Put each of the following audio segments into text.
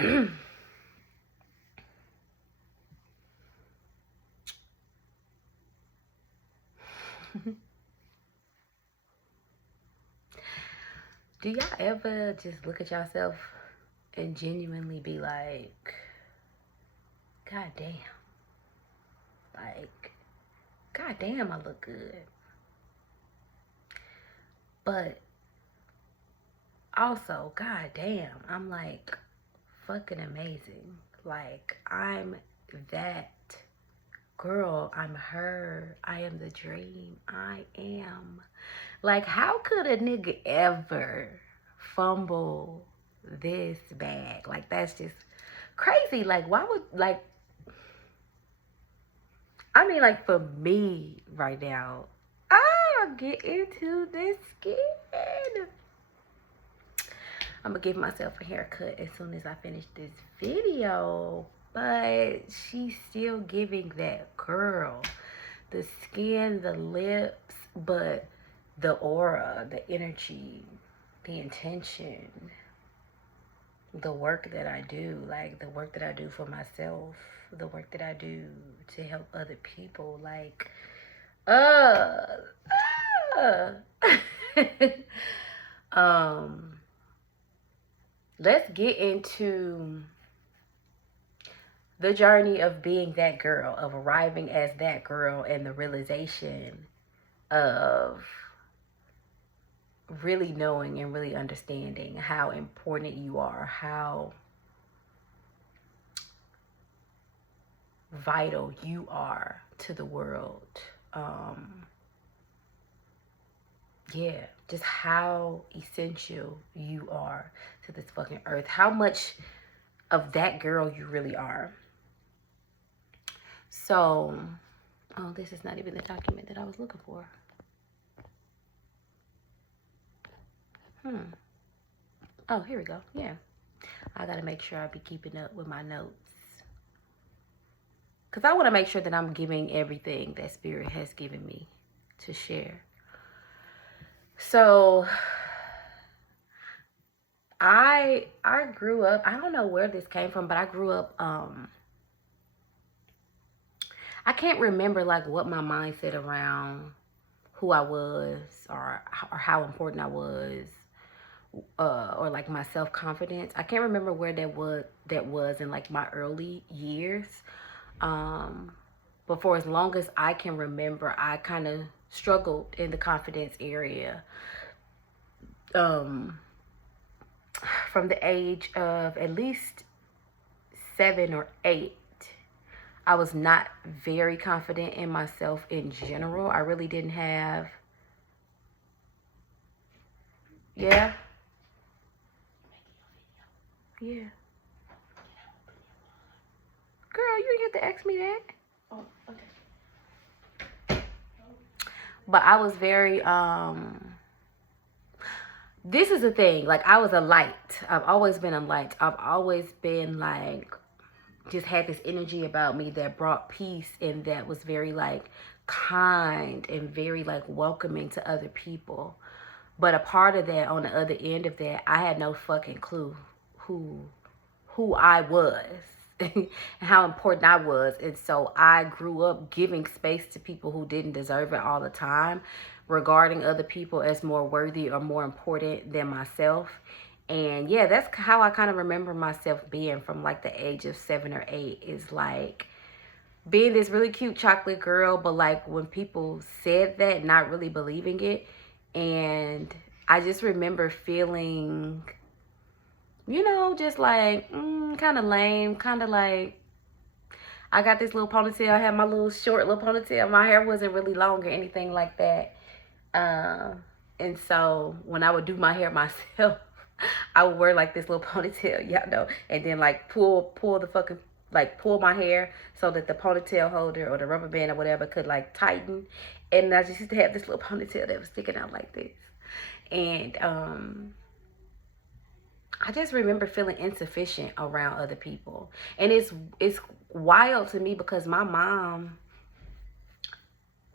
Do y'all ever just look at yourself and genuinely be like, God damn. Like, God damn, I look good. But also, God damn, I'm like fucking amazing. Like, I'm that girl. I'm her. I am the dream. I am. Like, how could a nigga ever fumble this bag? Like, that's just crazy. Like, why would, like, I mean, like, for me right now, I'll get into this skin. I'm gonna give myself a haircut as soon as I finish this video. But she's still giving that girl. The skin, the lips, but the aura, the energy, the intention, the work that I do, like the work that I do for myself, the work that I do to help other people, like, uh, uh. Let's get into the journey of being that girl, of arriving as that girl, and the realization of really knowing and really understanding how important you are, how vital you are to the world. Yeah, just how essential you are to this fucking earth. How much of that girl you really are. So, oh, this is not even the document that I was looking for. Oh, here we go. Yeah. I gotta make sure I be keeping up with my notes. Because I want to make sure that I'm giving everything that Spirit has given me to share. So, I grew up, I don't know where this came from, but I grew up, I can't remember like what my mindset around who I was or how important I was, or like my self-confidence. I can't remember where that was in like my early years. But for as long as I can remember, I kind of struggled in the confidence area. From the age of at least 7 or 8, I was not very confident in myself in general. I really didn't have, yeah. Yeah. Girl, you didn't have to ask me that. Oh, okay. But I was very, this is the thing. Like, I was a light. I've always been a light. I've always been like, just had this energy about me that brought peace and that was very like kind and very like welcoming to other people. But a part of that, on the other end of that, I had no fucking clue who I was and how important I was. And so I grew up giving space to people who didn't deserve it all the time, regarding other people as more worthy or more important than myself. And yeah, that's how I kind of remember myself being from like the age of 7 or 8, is like being this really cute chocolate girl, but like when people said that, not really believing it. And I just remember feeling, you know, just like kind of lame, kind of like, I got this little ponytail. I had my little short little ponytail. My hair wasn't really long or anything like that. And so when I would do my hair myself, I would wear like this little ponytail, y'all know, and then like pull the fucking, like pull my hair so that the ponytail holder or the rubber band or whatever could like tighten. And I just used to have this little ponytail that was sticking out like this. And I just remember feeling insufficient around other people. And it's wild to me because my mom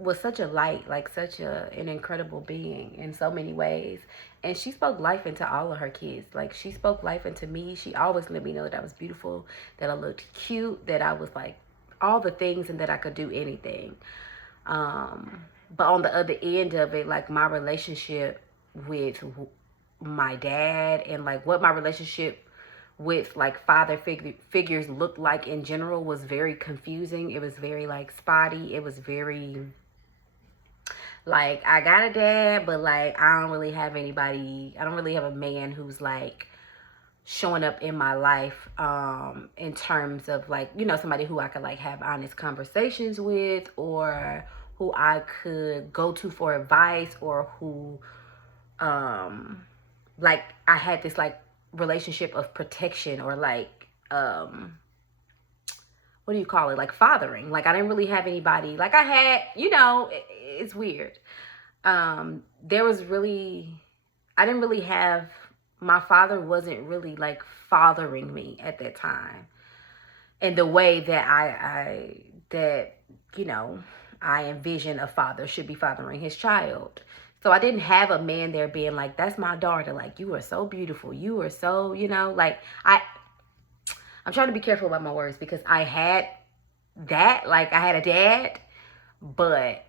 was such a light, like such an incredible being in so many ways. And she spoke life into all of her kids. Like she spoke life into me. She always let me know that I was beautiful, that I looked cute, that I was like all the things, and that I could do anything. But on the other end of it, like my relationship with my dad, and like what my relationship with like father figures looked like in general, was very confusing. It was very like spotty. It was very like, I got a dad, but like I don't really have anybody. I don't really have a man who's like showing up in my life in terms of like, you know, somebody who I could like have honest conversations with, or who I could go to for advice, or who like I had this like relationship of protection, or like what do you call it, like fathering. Like I didn't really have anybody. Like I had, you know, it's weird. There was really, I didn't really have, my father wasn't really like fathering me at that time in the way that that, you know, I envision a father should be fathering his child. So I didn't have a man there being like, that's my daughter. Like, you are so beautiful. You are so, you know, like I'm trying to be careful about my words, because I had that, like I had a dad, but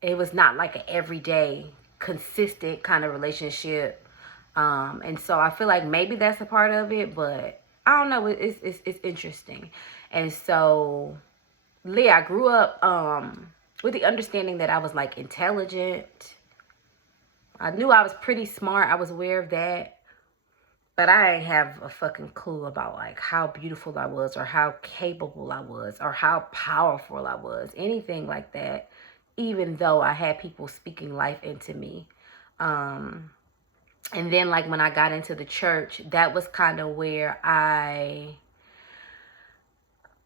it was not like an everyday consistent kind of relationship. And so I feel like maybe that's a part of it, but I don't know. It's interesting. And so, I grew up with the understanding that I was like intelligent. I knew I was pretty smart. I was aware of that. But I didn't have a fucking clue about like how beautiful I was, or how capable I was, or how powerful I was. Anything like that. Even though I had people speaking life into me. And then like when I got into the church, that was kind of where I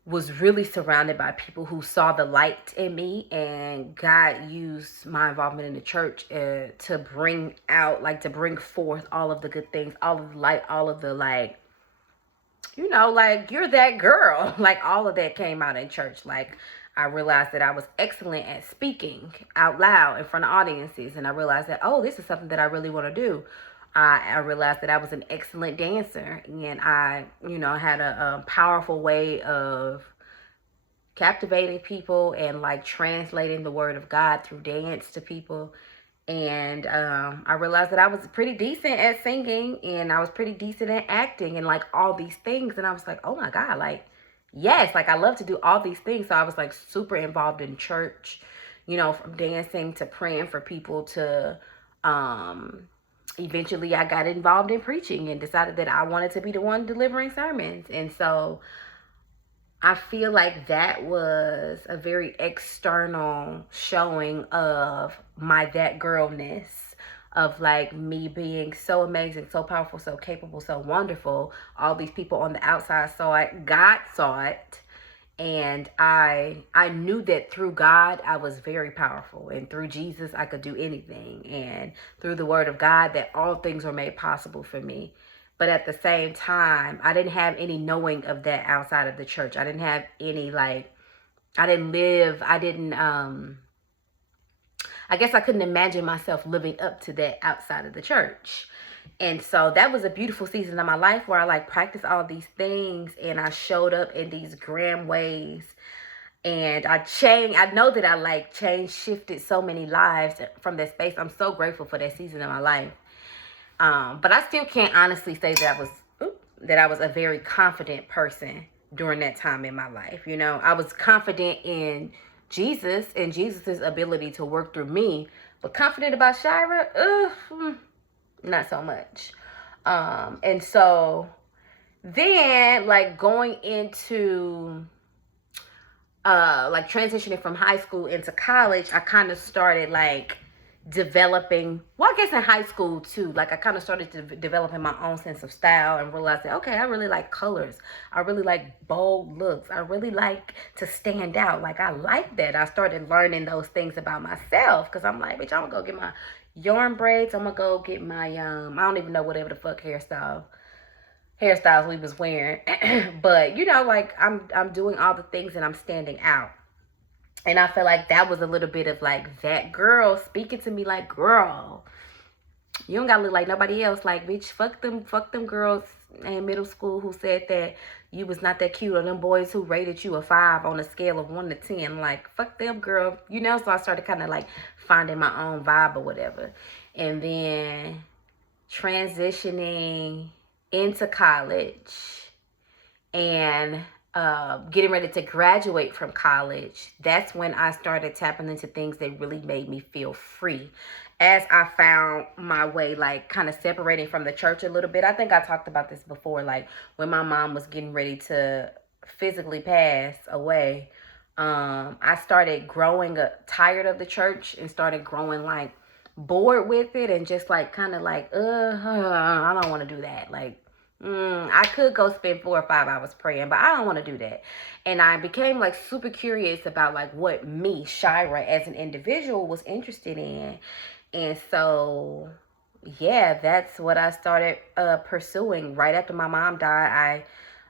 was really surrounded by people who saw the light in me, and God used my involvement in the church to bring out, like to bring forth all of the good things, all of the light, all of the like, you know, like you're that girl, like all of that came out in church. Like I realized that I was excellent at speaking out loud in front of audiences, and I realized that, oh, this is something that I really want to do. I realized that I was an excellent dancer, and I, you know, had a powerful way of captivating people and like translating the word of God through dance to people. And I realized that I was pretty decent at singing, and I was pretty decent at acting, and like all these things. And I was like, oh my God, like, yes, like I love to do all these things. So I was like super involved in church, you know, from dancing to praying for people to eventually I got involved in preaching and decided that I wanted to be the one delivering sermons. And so I feel like that was a very external showing of my that girlness, of like me being so amazing, so powerful, so capable, so wonderful. All these people on the outside saw it. God saw it. And I knew that through God, I was very powerful. And through Jesus, I could do anything. And through the word of God, that all things were made possible for me. But at the same time, I didn't have any knowing of that outside of the church. I didn't have any, like, I guess I couldn't imagine myself living up to that outside of the church. And so that was a beautiful season of my life where I like practiced all these things, and I showed up in these grand ways. And I know that I like shifted so many lives from that space. I'm so grateful for that season of my life. But I still can't honestly say that I was a very confident person during that time in my life. You know, I was confident in Jesus and Jesus's ability to work through me, but confident about Shira, not so much. And so then like going into like transitioning from high school into college, I kind of started like developing, well, I guess in high school too, like I kind of started developing my own sense of style, and realized that, okay, I really like colors. I really like bold looks. I really like to stand out. Like I like that. I started learning those things about myself, because I'm like, bitch, I'm gonna go get my yarn braids. I'm gonna go get my I don't even know whatever the fuck hairstyles we was wearing. But you know, like I'm doing all the things and I'm standing out. And I feel like that was a little bit of like that girl speaking to me like, girl, you don't gotta look like nobody else. Like, bitch, fuck them girls in middle school who said that you was not that cute, or them boys who rated you a 5 on a scale of 1 to 10. Like, fuck them, girl. You know, so I started kind of like finding my own vibe or whatever. And then transitioning into college and getting ready to graduate from college, that's when I started tapping into things that really made me feel free. As I found my way, like kind of separating from the church a little bit. I think I talked about this before, like when my mom was getting ready to physically pass away. I started growing tired of the church and started growing like bored with it, and just like kind of like, I don't want to do that. Like, I could go spend 4 or 5 hours praying, but I don't want to do that. And I became like super curious about like what me, Shira, as an individual was interested in. And so, yeah, that's what I started pursuing. Right after my mom died,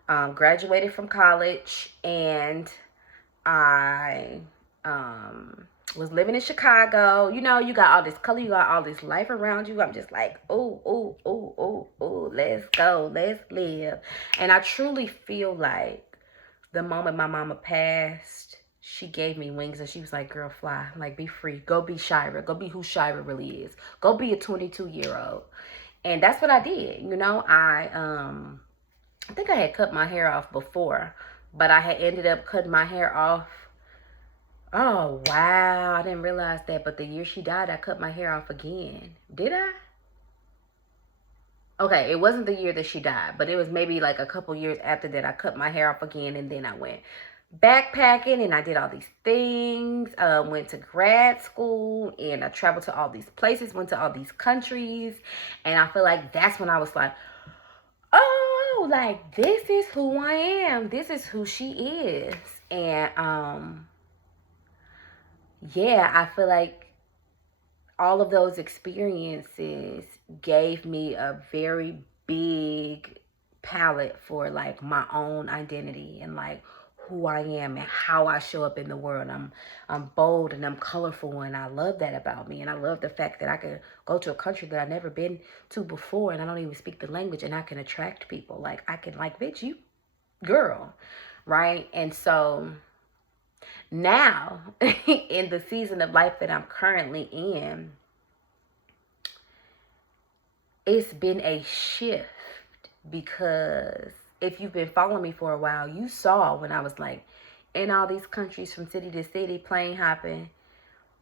I graduated from college, and I was living in Chicago. You know, you got all this color, you got all this life around you. I'm just like, oh, let's go, let's live. And I truly feel like the moment my mama passed, she gave me wings and she was like, girl, fly. Like, be free. Go be Shira. Go be who Shira really is. Go be a 22-year-old. And that's what I did. You know, I think I had cut my hair off before, but I had ended up cutting my hair off. Oh, wow. I didn't realize that. But the year she died, I cut my hair off again. Did I? Okay, it wasn't the year that she died, but it was maybe like a couple years after that I cut my hair off again, and then I went backpacking and I did all these things. Went to grad school and I traveled to all these places, went to all these countries, and I feel like that's when I was like, oh, like this is who I am. This is who she is. And yeah, I feel like all of those experiences gave me a very big palette for like my own identity and like who I am and how I show up in the world. I'm bold and I'm colorful, and I love that about me. And I love the fact that I can go to a country that I've never been to before, and I don't even speak the language, and I can attract people. Like, I can, like, bitch, you girl, right? And so now in the season of life that I'm currently in, it's been a shift, because if you've been following me for a while, you saw when I was like in all these countries from city to city, plane hopping,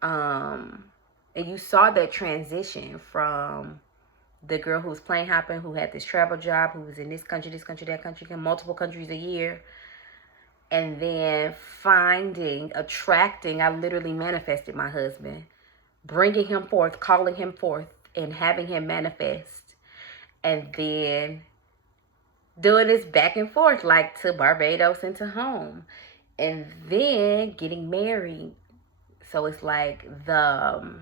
and you saw that transition from the girl who was plane hopping, who had this travel job, who was in this country, that country, multiple countries a year, and then attracting, I literally manifested my husband, bringing him forth, calling him forth, and having him manifest. And then doing this back and forth, like to Barbados and to home. And then getting married. So it's like the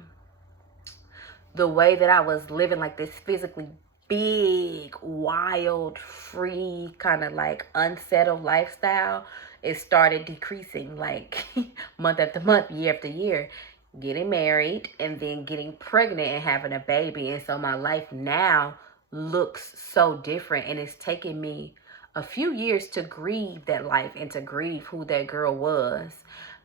way that I was living like this physically big, wild, free, kind of like unsettled lifestyle, it started decreasing like month after month, year after year. Getting married and then getting pregnant and having a baby. And so my life now looks so different, and it's taken me a few years to grieve that life and to grieve who that girl was.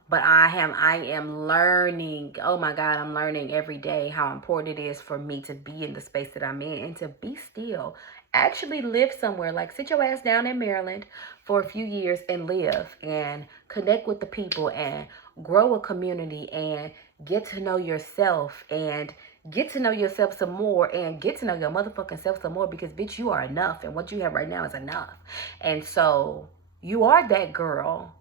But I am learning, oh my God, I'm learning every day how important it is for me to be in the space that I'm in and to be still. Actually live somewhere, like sit your ass down in Maryland for a few years and live and connect with the people and grow a community and get to know yourself and get to know yourself some more and get to know your motherfucking self some more, because bitch, you are enough, and what you have right now is enough. And so you are that girl.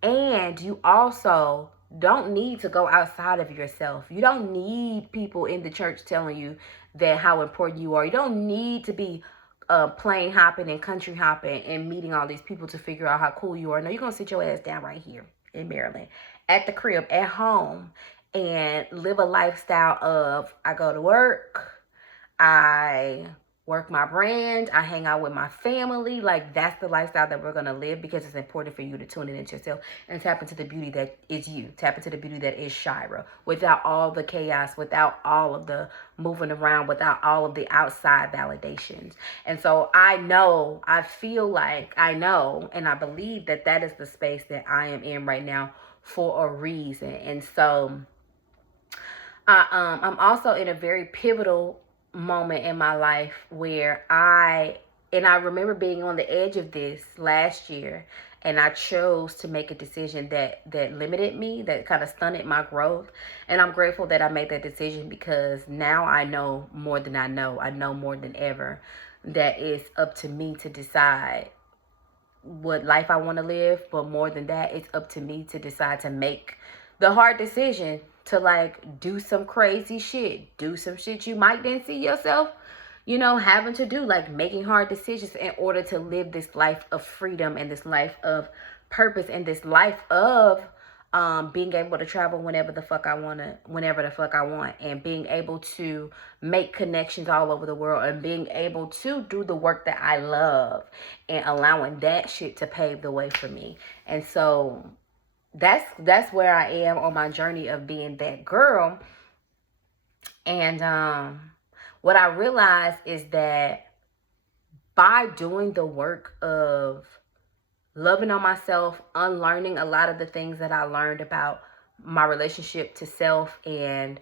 And you also don't need to go outside of yourself. You don't need people in the church telling you that how important you are. You don't need to be plane hopping and country hopping and meeting all these people to figure out how cool you are. No, you're going to sit your ass down right here in Maryland, at the crib, at home, and live a lifestyle of, I go to work, I work my brand, I hang out with my family. Like, that's the lifestyle that we're going to live, because it's important for you to tune into yourself and tap into the beauty that is you. Tap into the beauty that is Shira, without all the chaos, without all of the moving around, without all of the outside validations. And so I know, I feel like I know, and I believe that that is the space that I am in right now for a reason. And so I'm also in a very pivotal moment in my life where I remember being on the edge of this last year, and I chose to make a decision that limited me, that kind of stunted my growth. And I'm grateful that I made that decision, because now I know more than I know. I know more than ever that it's up to me to decide what life I want to live. But more than that, it's up to me to decide to make the hard decision to, like, do some crazy shit, do some shit you might then see yourself, having to do, like making hard decisions in order to live this life of freedom and this life of purpose and this life of being able to travel whenever the fuck I want, and being able to make connections all over the world, and being able to do the work that I love, and allowing that shit to pave the way for me. And so that's where I am on my journey of being that girl. And what I realized is that by doing the work of loving on myself, unlearning a lot of the things that I learned about my relationship to self, and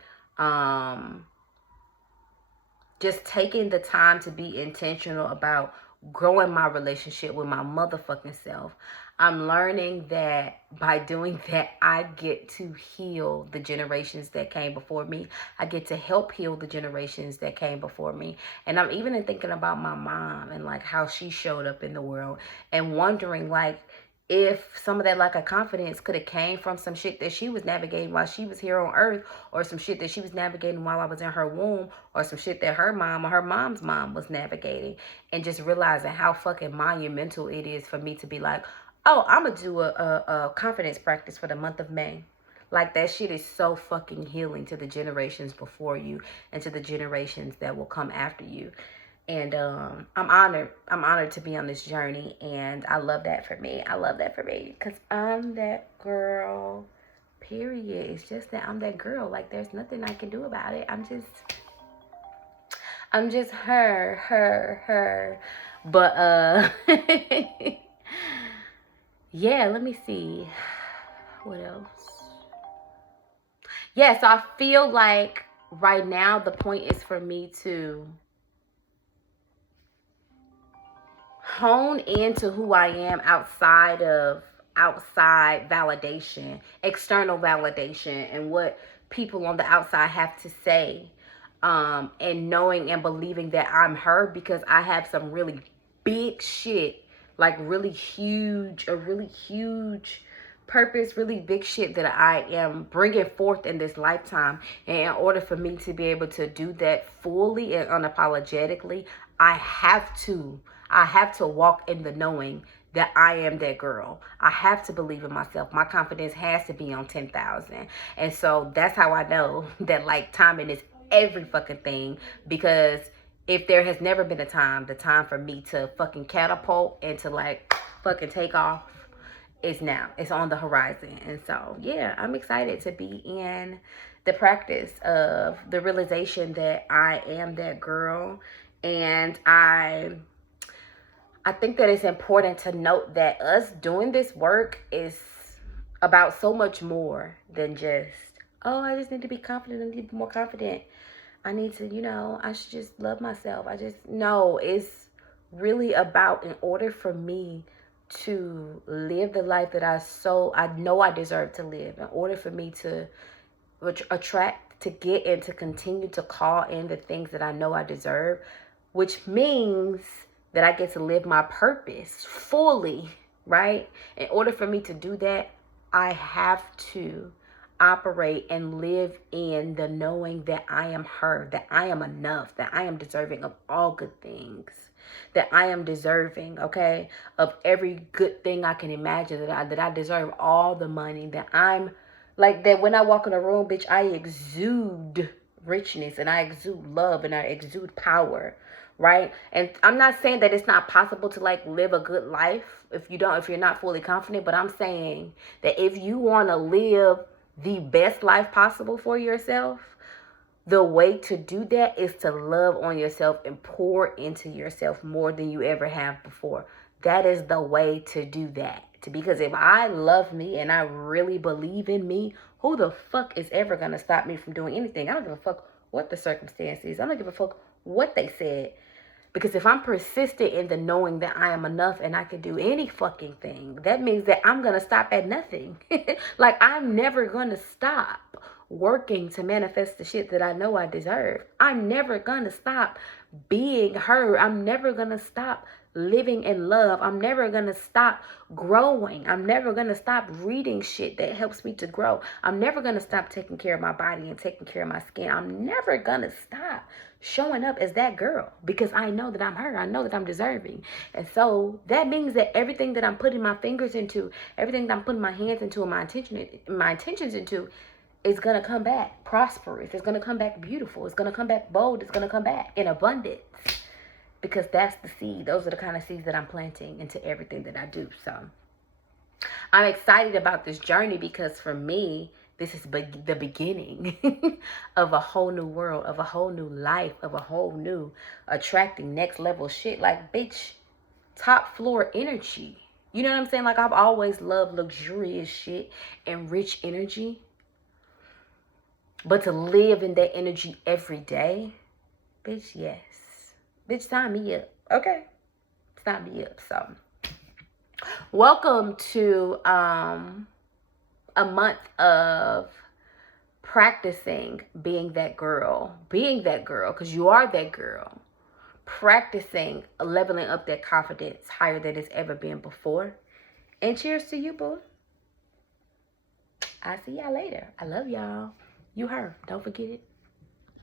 just taking the time to be intentional about growing my relationship with my motherfucking self, I'm learning that by doing that, I get to heal the generations that came before me. I get to help heal the generations that came before me. And I'm even thinking about my mom and, like, how she showed up in the world, and wondering, like, if some of that lack of confidence could have came from some shit that she was navigating while she was here on earth, or some shit that she was navigating while I was in her womb, or some shit that her mom or her mom's mom was navigating. And just realizing how fucking monumental it is for me to be like, oh, I'm gonna do a confidence practice for the month of May. Like, that shit is so fucking healing to the generations before you and to the generations that will come after you. And I'm honored to be on this journey, and I love that for me. Because I'm that girl, period. It's just that I'm that girl. Like, there's nothing I can do about it. I'm just her. But yeah, let me see. What else? Yeah, so I feel like right now the point is for me to hone into who I am outside validation, external validation, and what people on the outside have to say. And knowing and believing that I'm her, because I have some really big shit, like a really huge purpose, really big shit that I am bringing forth in this lifetime. And in order for me to be able to do that fully and unapologetically, I have to walk in the knowing that I am that girl. I have to believe in myself. My confidence has to be on 10,000. And so that's how I know that, like, timing is every fucking thing. Because if there has never been a time, the time for me to fucking catapult and to, like, fucking take off is now. It's on the horizon. And so, yeah, I'm excited to be in the practice of the realization that I am that girl. And I think that it's important to note that us doing this work is about so much more than just, oh, I just need to be confident. I need to be more confident. I need to, I should just love myself. No, it's really about, in order for me to live the life that I know I deserve to live, in order for me to attract, to get, and to continue to call in the things that I know I deserve, which means that I get to live my purpose fully, right? In order for me to do that, I have to operate and live in the knowing that I am her, that I am enough, that I am deserving of all good things, that I am deserving, okay, of every good thing I can imagine, that I deserve all the money, that I'm like, that when I walk in a room, bitch, I exude richness, and I exude love, and I exude power, right? And I'm not saying that it's not possible to like live a good life if you're not fully confident, but I'm saying that if you want to live the best life possible for yourself, the way to do that is to love on yourself and pour into yourself more than you ever have before. That is the way to do that. Because if I love me and I really believe in me, who the fuck is ever going to stop me from doing anything? I don't give a fuck what the circumstance is. I don't give a fuck what they said. Because if I'm persistent in the knowing that I am enough and I can do any fucking thing, that means that I'm going to stop at nothing. Like, I'm never going to stop working to manifest the shit that I know I deserve. I'm never going to stop being her. I'm never going to stop living in love. I'm never going to stop growing. I'm never going to stop reading shit that helps me to grow. I'm never going to stop taking care of my body and taking care of my skin. I'm never going to stop showing up as that girl because I know that I'm her. I know that I'm deserving. And so that means that everything that I'm putting my fingers into, everything that I'm putting my hands into and my intentions into is going to come back prosperous. It's going to come back beautiful. It's going to come back bold. It's going to come back in abundance. Because that's the seed. Those are the kind of seeds that I'm planting into everything that I do. So I'm excited about this journey because for me, this is the beginning of a whole new world, of a whole new life, of a whole new attracting next level shit. Like, bitch, top floor energy. You know what I'm saying? Like, I've always loved luxurious shit and rich energy. But to live in that energy every day, bitch, yes. Bitch, sign me up. Okay? Sign me up. So, welcome to a month of practicing being that girl, because you are that girl, practicing leveling up that confidence higher than it's ever been before. And cheers to you, boo. I'll see y'all later. I love y'all. You her. Don't forget it.